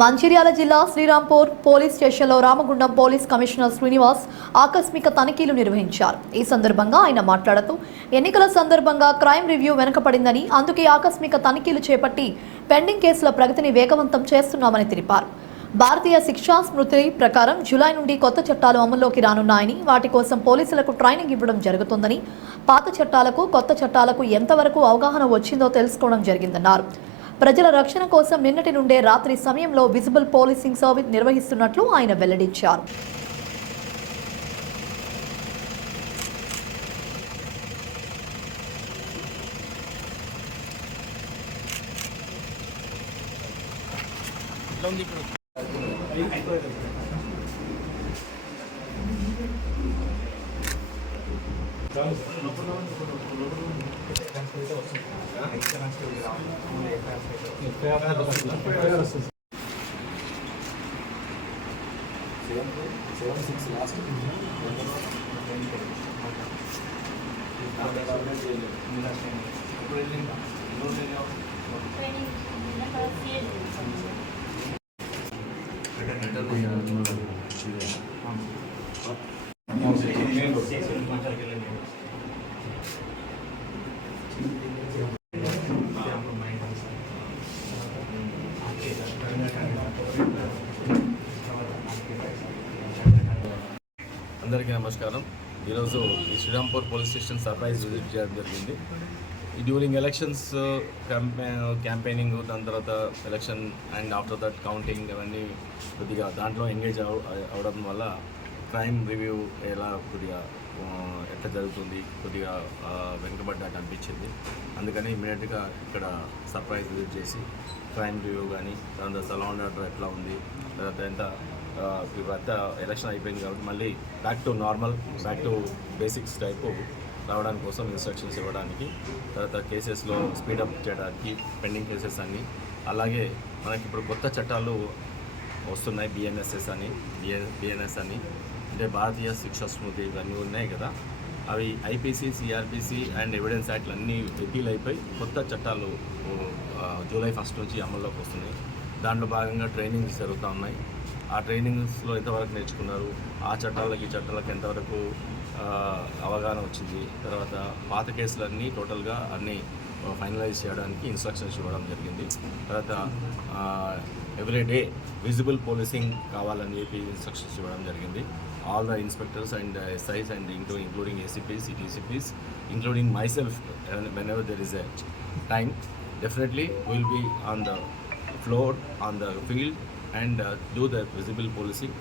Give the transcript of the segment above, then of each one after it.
మంచిర్యాల జిల్లా శ్రీరాంపూర్ పోలీస్ స్టేషన్లో Ramagundam police commissioner Srinivas ఆకస్మిక తనిఖీలు నిర్వహించారు. ఈ సందర్భంగా ఆయన మాట్లాడుతూ ఎన్నికల సందర్భంగా క్రైమ్ రివ్యూ వెనుకపడిందని, అందుకే ఆకస్మిక తనిఖీలు చేపట్టి పెండింగ్ కేసుల ప్రగతిని వేగవంతం చేస్తున్నామని తెలిపారు. భారతీయ శిక్షా స్మృతి ప్రకారం జూలై నుండి కొత్త చట్టాలు అమల్లోకి రానున్నాయని, వాటి కోసం పోలీసులకు ట్రైనింగ్ ఇవ్వడం జరుగుతుందని, పాత చట్టాలకు కొత్త చట్టాలకు ఎంతవరకు అవగాహన వచ్చిందో తెలుసుకోవడం జరిగిందన్నారు. ప్రజల రక్షణ కోసం నిన్నటి నుండే రాత్రి సమయంలో విజిబుల్ పోలీసింగ్ సర్వీస్ నిర్వహిస్తున్నట్లు ఆయన వెల్లడించారు. అందరికీ నమస్కారం. ఈరోజు ఈ Srirampur police station surprise visit చేయడం జరిగింది. డ్యూరింగ్ ఎలక్షన్స్ క్యాంపెయినింగ్, దాని తర్వాత election and after that counting, అవన్నీ కొద్దిగా దాంట్లో ఎంగేజ్ అవడం వల్ల క్రైమ్ రివ్యూ కొద్దిగా ఎట్లా జరుగుతుంది, కొద్దిగా వెనుకబడ్డట్టు అనిపించింది. అందుకని ఇమీడియట్గా ఇక్కడ సర్ప్రైజ్ విజిట్ చేసి క్రైమ్ రివ్యూ కానీ, దాని తర్వాత సలౌండ్ ఆర్డర్ ఎట్లా ఉంది, తర్వాత ఎంత ఇప్పుడంతా ఎలక్షన్ అయిపోయింది కాబట్టి మళ్ళీ back to normal, back to basics type రావడానికి కోసం ఇన్స్ట్రక్షన్స్ ఇవ్వడానికి, తర్వాత కేసెస్లో స్పీడప్ చేయడానికి పెండింగ్ కేసెస్ అన్నీ, అలాగే మనకి ఇప్పుడు కొత్త చట్టాలు వస్తున్నాయి, బిఎన్ఎస్ఎస్ అని, బిఎన్ఎస్ అని, అంటే భారతీయ శిక్షా స్మృతి, ఇవన్నీ ఉన్నాయి కదా. అవి ఐపీసీ, సిఆర్పిసి అండ్ ఎవిడెన్స్ యాక్ట్లు అన్నీ రిపీల్ అయిపోయి కొత్త చట్టాలు జూలై 1 నుంచి అమల్లోకి వస్తున్నాయి. దాంట్లో భాగంగా ట్రైనింగ్స్ జరుగుతూ ఉన్నాయి. ఆ ట్రైనింగ్స్లో ఎంతవరకు నేర్చుకున్నారు, ఆ చట్టాలకి ఈ చట్టాలకు ఎంతవరకు అవగాహన వచ్చింది, తర్వాత పాత కేసులన్నీ టోటల్గా అన్నీ ఫైనలైజ్ చేయడానికి ఇన్స్ట్రక్షన్స్ ఇవ్వడం జరిగింది. తర్వాత ఎవ్రీడే విజిబుల్ పోలీసింగ్ కావాలని చెప్పి ఇన్స్ట్రక్షన్స్ ఇవ్వడం జరిగింది. All the inspectors and SIs and including ACPs, city CPs, including myself, whenever there is a time, definitely will be on the floor, on the field, and do the visible policing.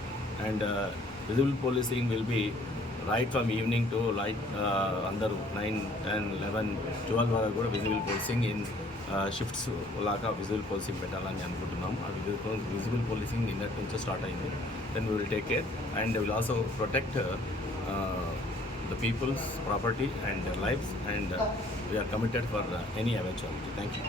And visible policing will be right from evening to light under 9, 10, 11, 12 వరకు కూడా visible policing in shifts లాగా visible policing పెట్టాలని అనుకుంటున్నాం. ఆ visible policing నిన్నటి నుంచి start అయింది. Then we will take care and will also protect the people's property and their lives, and we are committed for any eventuality. Thank you.